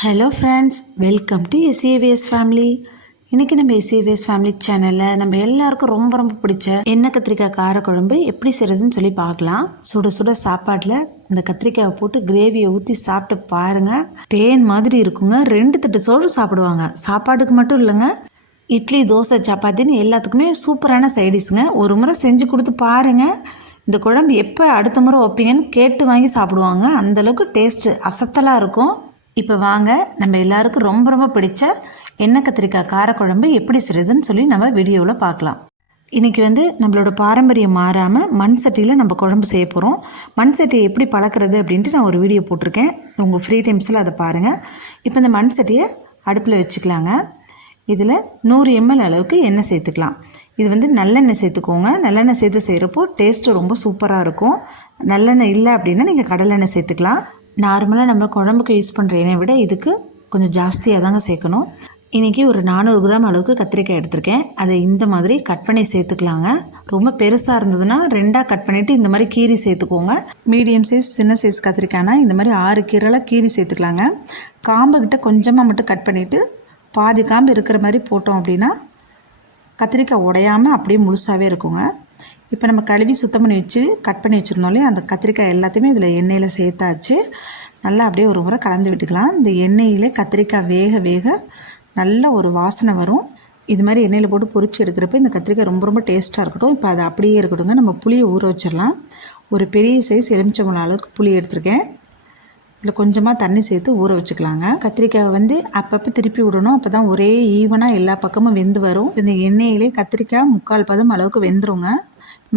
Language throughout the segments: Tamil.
Hello friends welcome to SAVS family இன்றைக்கி நம்ம எஸ்ஏவிஎஸ் ஃபேமிலி சேனலில் நம்ம எல்லாருக்கும் ரொம்ப ரொம்ப பிடிச்ச எண்ணெய் கத்திரிக்காய் காரக்குழம்பு எப்படி செய்கிறதுன்னு சொல்லி பார்க்கலாம். சுட சுட சாப்பாட்டில் இந்த கத்திரிக்காயை போட்டு கிரேவியை ஊற்றி சாப்பிட்டு பாருங்கள் தேன் மாதிரி இருக்குங்க. ரெண்டு தட்டு சோறு சாப்பிடுவாங்க. சாப்பாட்டுக்கு மட்டும் இல்லைங்க. இட்லி தோசை சப்பாத்தின்னு எல்லாத்துக்குமே சூப்பரான சைடிஸுங்க ஒரு முறை செஞ்சு கொடுத்து பாருங்கள் இந்த குழம்பு எப்போ அடுத்த முறை வைப்பீங்கன்னு கேட்டு வாங்கி சாப்பிடுவாங்க. அந்தளவுக்கு டேஸ்ட்டு அசத்தலாக இருக்கும். இப்போ வாங்க நம்ம எல்லாருக்கும் ரொம்ப ரொம்ப பிடிச்ச எண்ணெய் கத்திரிக்காய் காரக்குழம்பு எப்படி செய்யுதுன்னு சொல்லி நம்ம வீடியோவில் பார்க்கலாம். இன்றைக்கி வந்து நம்மளோட பாரம்பரியம் மாறாமல் மண் சட்டியில் நம்ம குழம்பு செய்ய போகிறோம் மண் சட்டியை எப்படி பழக்கிறது அப்படின்ட்டு நான் ஒரு வீடியோ போட்டிருக்கேன். உங்கள் ஃப்ரீ டைம்ஸில் அதை பாருங்கள் இப்போ இந்த மண் சட்டியை அடுப்பில் வச்சுக்கலாங்க. இதில் நூறு எம்எல் அளவுக்கு எண்ணெய் சேர்த்துக்கலாம். இது வந்து நல்லெண்ணெய் சேர்த்துக்கோங்க. நல்லெண்ணெய் சேர்த்து செய்கிறப்போ டேஸ்ட்டு ரொம்ப சூப்பராக இருக்கும். நல்லெண்ணெய் இல்லை அப்படின்னா நீங்கள் கடலெண்ணெய் சேர்த்துக்கலாம். நார்மலாக நம்ம குழம்புக்கு யூஸ் பண்ணுற எண்ணெய் விட இதுக்கு கொஞ்சம் ஜாஸ்தியாக தாங்க சேர்க்கணும். இன்றைக்கி ஒரு நானூறு கிராம் அளவுக்கு கத்திரிக்காய் எடுத்திருக்கேன். அதை இந்த மாதிரி கட் பண்ணி சேர்த்துக்கலாங்க. ரொம்ப பெருசாக இருந்ததுன்னா ரெண்டாக கட் பண்ணிவிட்டு இந்த மாதிரி கீரி சேர்த்துக்கோங்க. மீடியம் சைஸ் சின்ன சைஸ் கத்திரிக்காய்னா இந்த மாதிரி ஆறு கீரைலாம் கீரி சேர்த்துக்கலாங்க. காம்புக்கிட்ட கொஞ்சமாக மட்டும் கட் பண்ணிவிட்டு பாதி காம்பு இருக்கிற மாதிரி போட்டோம் அப்படின்னா கத்திரிக்காய் உடையாமல் அப்படியே முழுசாகவே இருக்குங்க. இப்போ நம்ம கழுவி சுத்தம் பண்ணி வச்சு கட் பண்ணி வச்சுருந்தோம்லே அந்த கத்திரிக்காய் எல்லாத்தையுமே இதில் எண்ணெயில் சேர்த்தாச்சு. நல்லா அப்படியே ஒரு முறை கலந்து விட்டுக்கலாம். இந்த எண்ணெயில் கத்திரிக்காய் வேக வேக நல்ல ஒரு வாசனை வரும். இது மாதிரி எண்ணெயில் போட்டு பொறிச்சு எடுக்கிறப்ப இந்த கத்திரிக்காய் ரொம்ப ரொம்ப டேஸ்ட்டாக இருக்கட்டும். இப்போ அது அப்படியே இருக்கட்டும்ங்க. நம்ம புளியை ஊற வச்சிடலாம். ஒரு பெரிய சைஸ் எலுமிச்சம்பழம் அளவுக்கு புளி எடுத்திருக்கேன். இதில் கொஞ்சமாக தண்ணி சேர்த்து ஊற வச்சுக்கலாங்க. கத்திரிக்காய் வந்து அப்பப்போ திருப்பி விடணும். அப்போ தான் ஒரே ஈவனாக எல்லா பக்கமும் வெந்து வரும். இந்த எண்ணெயிலே கத்திரிக்காய் முக்கால் பதம் அளவுக்கு வெந்துருங்க.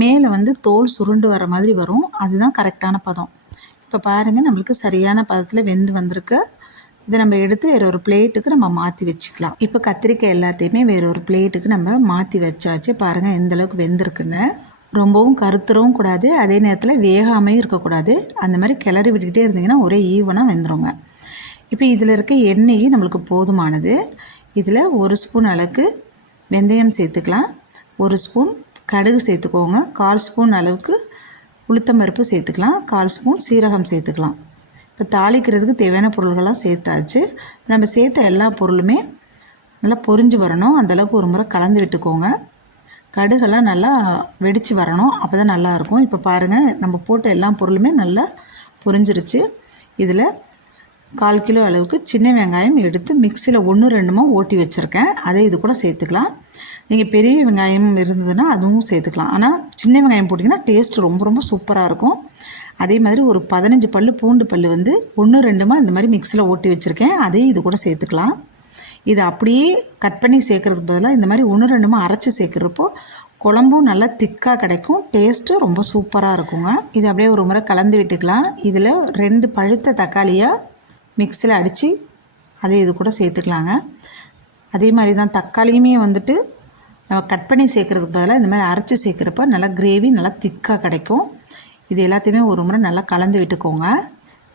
மேலே வந்து தோல் சுருண்டு வர மாதிரி வரும். அதுதான் கரெக்டான பதம். இப்போ பாருங்கள் நம்மளுக்கு சரியான பதத்தில் வெந்து வந்திருக்கு. இதை நம்ம எடுத்து வேற ஒரு பிளேட்டுக்கு நம்ம மாற்றி வச்சுக்கலாம். இப்போ கத்திரிக்காய் எல்லாத்தையுமே வேற ஒரு பிளேட்டுக்கு நம்ம மாற்றி வச்சாச்சு. பாருங்கள் எந்தளவுக்கு வெந்திருக்குன்னு. ரொம்பவும் கருத்துறவும் கூடாது. அதே நேரத்தில் வேகாமையும் இருக்கக்கூடாது. அந்த மாதிரி கிளறி விட்டுக்கிட்டே இருந்தீங்கன்னா ஒரே ஈவனாக வெந்துடுங்க இப்போ இதில் இருக்க எண்ணெய் நம்மளுக்கு போதுமானது. இதில் ஒரு ஸ்பூன் அளவுக்கு வெந்தயம் சேர்த்துக்கலாம். ஒரு ஸ்பூன் கடுகு சேர்த்துக்கோங்க. கால் ஸ்பூன் அளவுக்கு உளுத்தம் பருப்பு சேர்த்துக்கலாம். கால் ஸ்பூன் சீரகம் சேர்த்துக்கலாம். இப்போ தாளிக்கிறதுக்கு தேவையான பொருள்கள்லாம் சேர்த்தாச்சு. நம்ம சேர்த்த எல்லா பொருளுமே நல்லா பொரிஞ்சு வரணும். அந்தளவுக்கு ஒரு முறை கலந்து விட்டுக்கோங்க. கடுகெல்லாம் நல்லா வெடித்து வரணும். அப்போ தான் நல்லாயிருக்கும் இப்போ பாருங்கள் நம்ம போட்ட எல்லா பொருளுமே நல்லா பொரிஞ்சிருச்சு. இதில் கால் கிலோ அளவுக்கு சின்ன வெங்காயம் எடுத்து மிக்சியில் ஒன்று ரெண்டுமா ஓட்டி வச்சுருக்கேன். அதே இது கூட சேர்த்துக்கலாம். நீங்கள் பெரிய வெங்காயம் இருந்ததுன்னா அதுவும் சேர்த்துக்கலாம். ஆனால் சின்ன வெங்காயம் போட்டிங்கன்னா டேஸ்ட் ரொம்ப ரொம்ப சூப்பராக இருக்கும். அதே மாதிரி ஒரு பதினஞ்சு பல் பூண்டு பல் வந்து ஒன்று ரெண்டுமா இந்த மாதிரி மிக்சியில் ஓட்டி வச்சுருக்கேன். அதையும் இது கூட சேர்த்துக்கலாம். இது அப்படியே கட் பண்ணி சேர்க்குறதுக்கு பதிலாக இந்த மாதிரி ஒன்று ரெண்டுமா அரைச்சி சேர்க்குறப்போ குழம்பும் நல்லா திக்காக கிடைக்கும். டேஸ்ட்டு ரொம்ப சூப்பராக இருக்குங்க. இது அப்படியே ஒரு முறை கலந்து விட்டுக்கலாம். இதில் ரெண்டு பழுத்த தக்காளியாக மிக்சியில் அடித்து அதை இது கூட சேர்த்துக்கலாங்க. அதே மாதிரி தான் தக்காளியுமே வந்துட்டு நம்ம கட் பண்ணி சேர்க்குறதுக்கு பதிலாக இந்த மாதிரி அரைச்சி சேர்க்குறப்ப நல்லா கிரேவி நல்லா திக்காக கிடைக்கும். இது எல்லாத்தையுமே ஒரு முறை நல்லா கலந்து விட்டுக்கோங்க.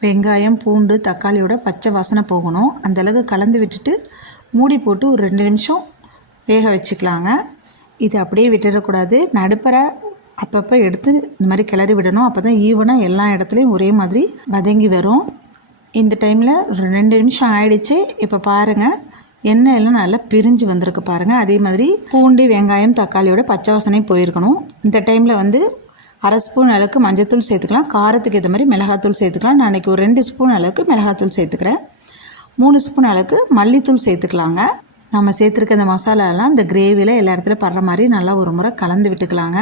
வெங்காயம் பூண்டு தக்காளியோட பச்சை வாசனை போகணும். அந்தளவுக்கு கலந்து விட்டுட்டு மூடி போட்டு ஒரு ரெண்டு நிமிஷம் வேக வச்சுக்கலாங்க. இது அப்படியே விட்டுடக்கூடாது நடுப்பற அப்பப்போ எடுத்து இந்த மாதிரி கிளறி விடணும். அப்போ தான் ஈவனாக எல்லா இடத்துலையும் ஒரே மாதிரி வதங்கி வரும். இந்த டைமில் ரெண்டு நிமிஷம் ஆயிடுச்சு. இப்போ பாருங்கள் எண்ணெய் எல்லாம் நல்லா பிரிஞ்சு வந்திருக்கு பாருங்கள் அதே மாதிரி பூண்டு வெங்காயம் தக்காளியோட பச்சை வாசனை போயிருக்கணும். இந்த டைமில் வந்து அரை ஸ்பூன் அளவுக்கு மஞ்சத்தூள் சேர்த்துக்கலாம். காரத்துக்கு ஏற்ற மாதிரி மிளகாத்தூள் சேர்த்துக்கலாம். நான் அன்றைக்கி ஒரு ரெண்டு ஸ்பூன் அளவுக்கு மிளகாத்தூள் சேர்த்துக்கிறேன். மூணு ஸ்பூன் அளவுக்கு மல்லித்தூள் சேர்த்துக்கலாங்க. நம்ம சேர்த்துருக்க இந்த மசாலாலாம் இந்த கிரேவியில் எல்லா இடத்துல படுற மாதிரி நல்லா ஒரு முறை கலந்து விட்டுக்கலாங்க.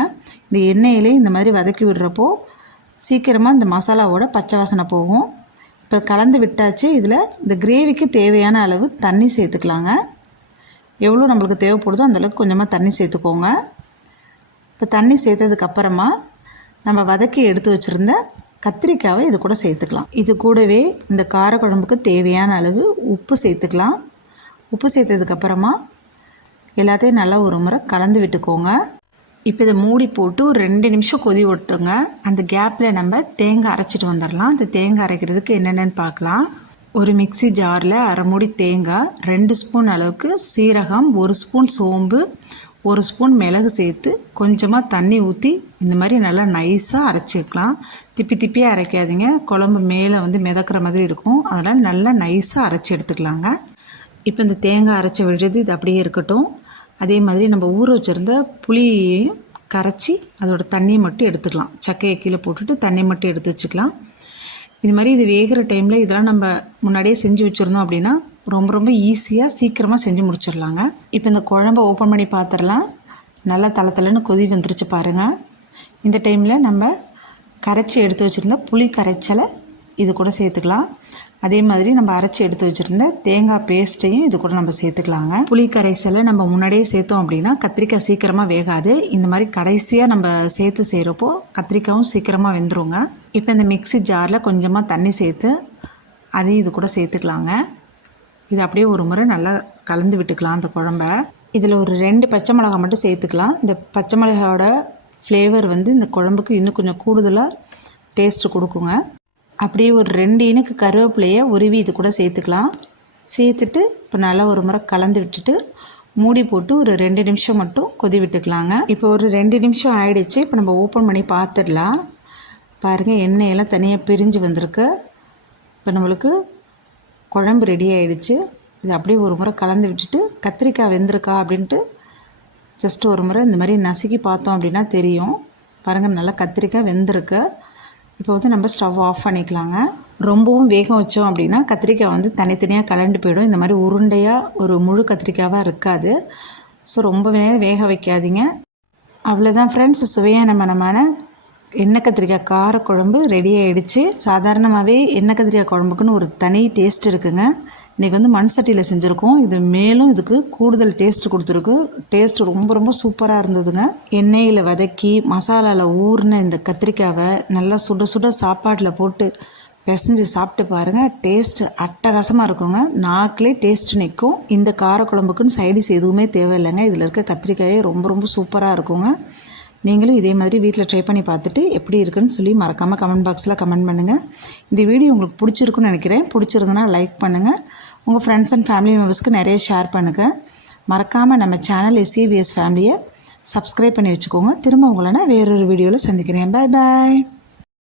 இந்த எண்ணெயிலே இந்த மாதிரி வதக்கி விடுறப்போ சீக்கிரமாக இந்த மசாலாவோட பச்சை வாசனை போகும். இப்போ கலந்து விட்டாச்சு இதில் இந்த கிரேவிக்கு தேவையான அளவு தண்ணி சேர்த்துக்கலாங்க. எவ்வளோ நம்மளுக்கு தேவைப்படுதோ அந்தளவுக்கு கொஞ்சமாக தண்ணி சேர்த்துக்கோங்க. இப்போ தண்ணி சேர்த்ததுக்கப்புறமா நம்ம வதக்கி எடுத்து வச்சுருந்த கத்திரிக்காவை இது கூட சேர்த்துக்கலாம். இது கூடவே இந்த காரக்குழம்புக்கு தேவையான அளவு உப்பு சேர்த்துக்கலாம். உப்பு சேர்த்ததுக்கப்புறமா எல்லாத்தையும் நல்லா ஒரு முறை கலந்து விட்டுக்கோங்க. இப்போ இதை மூடி போட்டு ஒரு ரெண்டு நிமிஷம் கொதி விட்டுங்க அந்த கேப்பில் நம்ம தேங்காய் அரைச்சிட்டு வந்துடலாம் அந்த தேங்காய் அரைக்கிறதுக்கு என்னென்னு பார்க்கலாம். ஒரு மிக்சி ஜாரில் அரை மூடி தேங்காய் ரெண்டு ஸ்பூன் அளவுக்கு சீரகம் ஒரு ஸ்பூன் சோம்பு ஒரு ஸ்பூன் மிளகு சேர்த்து கொஞ்சமாக தண்ணி ஊற்றி இந்த மாதிரி நல்லா நைஸாக அரைச்சிக்கலாம் திப்பி திப்பியாக அரைக்காதீங்க. குழம்பு மேலே வந்து மிதக்கிற மாதிரி இருக்கும். அதனால் நல்லா நைஸாக அரைச்சி எடுத்துக்கலாங்க. இப்போ இந்த தேங்காய் அரைச்சி விடுறது இது அப்படியே இருக்கட்டும். அதே மாதிரி நம்ம ஊற வச்சுருந்த புளியையும் கரைச்சி அதோட தண்ணியை மட்டும் எடுத்துக்கலாம். சக்கையை கீழே போட்டுட்டு தண்ணி மட்டும் எடுத்து வச்சுக்கலாம். இது மாதிரி இது வேகிற டைமில் இதெல்லாம் நம்ம முன்னாடியே செஞ்சு வச்சுருந்தோம் அப்படின்னா ரொம்ப ரொம்ப ஈஸியாக சீக்கிரமாக செஞ்சு முடிச்சிடலாங்க. இப்போ இந்த குழம்ப ஓப்பன் பண்ணி பார்த்துடலாம் நல்லா தளத்தலன்னு கொதி வந்துருச்சு பாருங்கள் இந்த டைமில் நம்ம கரைச்சி எடுத்து வச்சுருந்த புளி கரைச்சலை இது கூட சேர்த்துக்கலாம். அதே மாதிரி நம்ம அரைச்சி எடுத்து வச்சுருந்த தேங்காய் பேஸ்ட்டையும் இது கூட நம்ம சேர்த்துக்கலாங்க. புளி கரைசலை நம்ம முன்னாடியே சேர்த்தோம் அப்படின்னா கத்திரிக்காய் சீக்கிரமாக வேகாது. இந்த மாதிரி கடைசியாக நம்ம சேர்த்து செய்கிறப்போ கத்திரிக்காயும் சீக்கிரமாக வெந்துருங்க. இப்போ இந்த மிக்ஸி ஜாரில் கொஞ்சமாக தண்ணி சேர்த்து அதையும் இது கூட சேர்த்துக்கலாங்க. இது அப்படியே ஒரு முறை நல்லா கலந்து விட்டுக்கலாம் அந்த குழம்ப. இதில் ஒரு ரெண்டு பச்சை மிளகா மட்டும் சேர்த்துக்கலாம். இந்த பச்சை மிளகாவோட ஃப்ளேவர் வந்து இந்த குழம்புக்கு இன்னும் கொஞ்சம் கூடுதலாக டேஸ்ட்டு கொடுக்குங்க. அப்படியே ஒரு ரெண்டு இனுக்கு கருவேப்பிலையை உருவி இது கூட சேர்த்துக்கலாம். சேர்த்துட்டு இப்போ நல்லா ஒரு முறை கலந்து விட்டுட்டு மூடி போட்டு ஒரு ரெண்டு நிமிஷம் மட்டும் கொதி விட்டுக்கலாங்க. இப்போ ஒரு ரெண்டு நிமிஷம் ஆயிடுச்சு. இப்போ நம்ம ஓப்பன் பண்ணி பார்த்துடலாம் பாருங்கள் எண்ணெயெல்லாம் தனியாக பிரிஞ்சு வந்திருக்கு. இப்போ நம்மளுக்கு குழம்பு ரெடி ஆகிடுச்சு இது அப்படியே ஒரு முறை கலந்து விட்டுட்டு கத்திரிக்காய் வெந்திருக்கா அப்படின்ட்டு ஜஸ்ட் ஒரு முறை இந்த மாதிரி நசுக்கி பார்த்தோம் அப்படின்னா தெரியும். பாருங்கள் நல்லா கத்திரிக்காய் வெந்திருக்கு. இப்போ வந்து நம்ம ஸ்டவ் ஆஃப் பண்ணிக்கலாங்க. ரொம்பவும் வேகம் வச்சோம் அப்படின்னா கத்திரிக்காய் வந்து தனித்தனியாக கலண்டு போயிடும். இந்த மாதிரி உருண்டையாக ஒரு முழு கத்திரிக்காவாக இருக்காது. ஸோ ரொம்ப நேரம் வேக வைக்காதீங்க. அவ்வளோதான் ஃப்ரெண்ட்ஸ் சுவையான மனமான எண்ணெய் கத்திரிக்காய் காரக்குழம்பு ரெடி ஆகிடுச்சு சாதாரணமாகவே எண்ணெய் கத்திரிக்காய் குழம்புக்குன்னு ஒரு தனி டேஸ்ட் இருக்குங்க. இன்றைக்கி வந்து மண் சட்டியில் செஞ்சுருக்கோம். இது மேலும் இதுக்கு கூடுதல் டேஸ்ட் கொடுத்துருக்கு. டேஸ்ட் ரொம்ப ரொம்ப சூப்பராக இருந்ததுங்க. எண்ணெயில் வதக்கி மசாலாவில் ஊறின இந்த கத்திரிக்காவை நல்லா சுட சுட சாப்பாட்டில் போட்டு பிசைஞ்சு சாப்பிட்டு பாருங்கள் டேஸ்ட்டு அட்டகாசமாக இருக்குங்க. நாக்கிலே டேஸ்ட் நிற்கும் இந்த காரக்குழம்புக்குன்னு சைடிஸ் எதுவுமே தேவையில்லைங்க. இதில் இருக்க கத்திரிக்காயே ரொம்ப ரொம்ப சூப்பராக இருக்குங்க. நீங்களும் இதே மாதிரி வீட்டில் ட்ரை பண்ணி பார்த்துட்டு எப்படி இருக்குன்னு சொல்லி மறக்காமல் கமெண்ட் பாக்ஸில் கமெண்ட் பண்ணுங்கள் இந்த வீடியோ உங்களுக்கு பிடிச்சிருக்குன்னு நினைக்கிறேன். பிடிச்சிருந்தனா லைக் பண்ணுங்கள் உங்கள் ஃப்ரெண்ட்ஸ் அண்ட் ஃபேமிலி மெம்பர்ஸ்க்கு நிறைய ஷேர் பண்ணுங்கள் மறக்காமல் நம்ம சேனல் எஸ்சிவிஎஸ் ஃபேமிலியை சப்ஸ்கிரைப் பண்ணி வச்சுக்கோங்க. திரும்ப உங்களை நான் வேறொரு வீடியோவில் சந்திக்கிறேன். பாய் பாய்